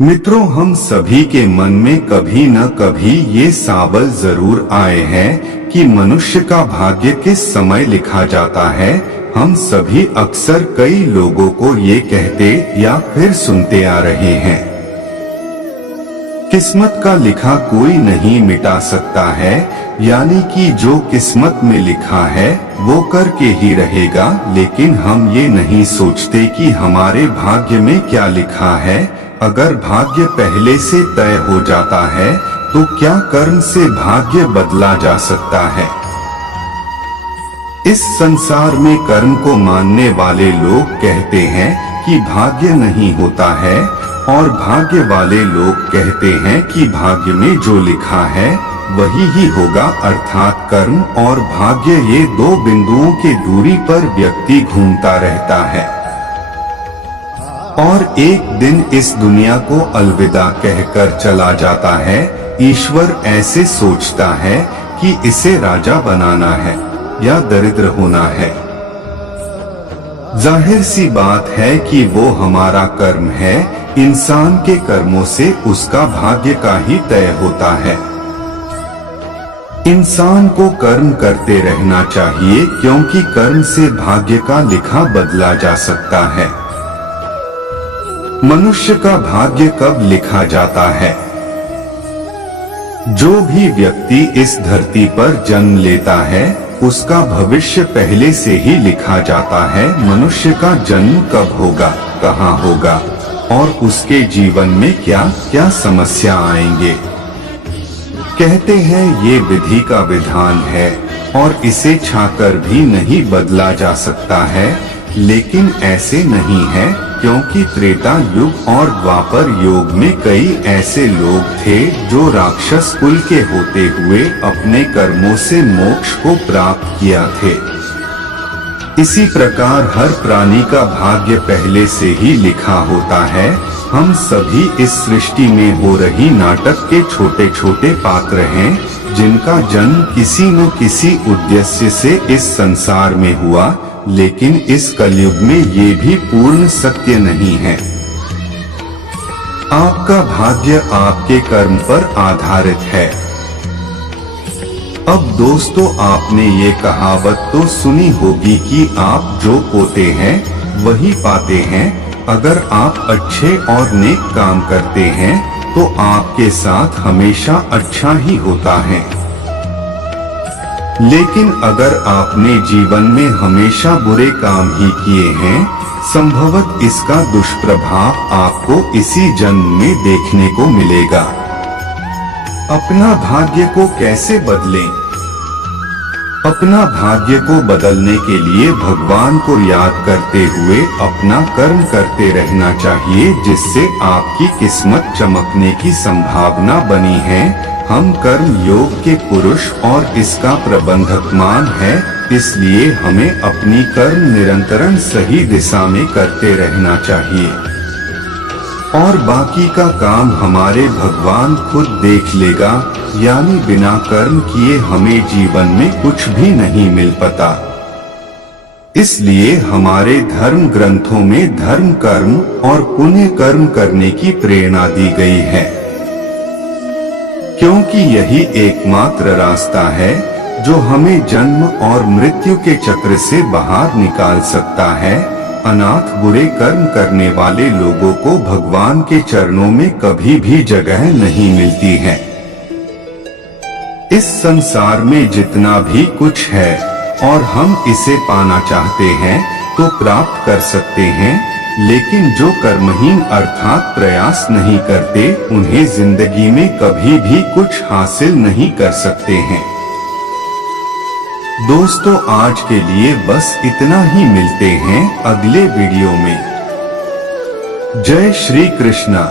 मित्रों, हम सभी के मन में कभी न कभी ये सवाल जरूर आए हैं कि मनुष्य का भाग्य किस समय लिखा जाता है। हम सभी अक्सर कई लोगों को ये कहते या फिर सुनते आ रहे हैं, किस्मत का लिखा कोई नहीं मिटा सकता है, यानी कि जो किस्मत में लिखा है वो करके ही रहेगा। लेकिन हम ये नहीं सोचते कि हमारे भाग्य में क्या लिखा है। अगर भाग्य पहले से तय हो जाता है तो क्या कर्म से भाग्य बदला जा सकता है? इस संसार में कर्म को मानने वाले लोग कहते हैं कि भाग्य नहीं होता है, और भाग्य वाले लोग कहते हैं कि भाग्य में जो लिखा है वही ही होगा। अर्थात कर्म और भाग्य, ये दो बिंदुओं के दूरी पर व्यक्ति घूमता रहता है और एक दिन इस दुनिया को अलविदा कहकर चला जाता है। ईश्वर ऐसे सोचता है कि इसे राजा बनाना है या दरिद्र होना है। जाहिर सी बात है कि वो हमारा कर्म है। इंसान के कर्मों से उसका भाग्य का ही तय होता है। इंसान को कर्म करते रहना चाहिए, क्योंकि कर्म से भाग्य का लिखा बदला जा सकता है। मनुष्य का भाग्य कब लिखा जाता है? जो भी व्यक्ति इस धरती पर जन्म लेता है उसका भविष्य पहले से ही लिखा जाता है। मनुष्य का जन्म कब होगा, कहाँ होगा और उसके जीवन में क्या क्या समस्या आएंगे। कहते हैं ये विधि का विधान है और इसे छाकर भी नहीं बदला जा सकता है। लेकिन ऐसे नहीं है, क्योंकि त्रेता युग और द्वापर युग में कई ऐसे लोग थे जो राक्षस कुल के होते हुए अपने कर्मों से मोक्ष को प्राप्त किया थे। इसी प्रकार हर प्राणी का भाग्य पहले से ही लिखा होता है। हम सभी इस सृष्टि में हो रही नाटक के छोटे छोटे पात्र हैं, जिनका जन्म किसी न किसी उद्देश्य से इस संसार में हुआ। लेकिन इस कलयुग में ये भी पूर्ण सत्य नहीं है। आपका भाग्य आपके कर्म पर आधारित है। अब दोस्तों, आपने ये कहावत तो सुनी होगी कि आप जो बोते हैं वही पाते हैं। अगर आप अच्छे और नेक काम करते हैं तो आपके साथ हमेशा अच्छा ही होता है। लेकिन अगर आपने जीवन में हमेशा बुरे काम ही किए हैं, संभवत इसका दुष्प्रभाव आपको इसी जन्म में देखने को मिलेगा। अपना भाग्य को कैसे बदलें? अपना भाग्य को बदलने के लिए भगवान को याद करते हुए अपना कर्म करते रहना चाहिए, जिससे आपकी किस्मत चमकने की संभावना बनी है। हम कर्म योग के पुरुष और इसका प्रबंधकमान है, इसलिए हमें अपनी कर्म निरंतर सही दिशा में करते रहना चाहिए और बाकी का काम हमारे भगवान खुद देख लेगा। यानी बिना कर्म किए हमें जीवन में कुछ भी नहीं मिल पाता। इसलिए हमारे धर्म ग्रंथों में धर्म कर्म और पुण्य कर्म करने की प्रेरणा दी गई है, क्योंकि यही एकमात्र रास्ता है जो हमें जन्म और मृत्यु के चक्र से बाहर निकाल सकता है। अनाथ बुरे कर्म करने वाले लोगों को भगवान के चरणों में कभी भी जगह नहीं मिलती है। इस संसार में जितना भी कुछ है और हम इसे पाना चाहते हैं तो प्राप्त कर सकते हैं, लेकिन जो कर्महीन अर्थात प्रयास नहीं करते उन्हें जिंदगी में कभी भी कुछ हासिल नहीं कर सकते हैं। दोस्तों, आज के लिए बस इतना ही। मिलते हैं अगले वीडियो में। जय श्री कृष्णा।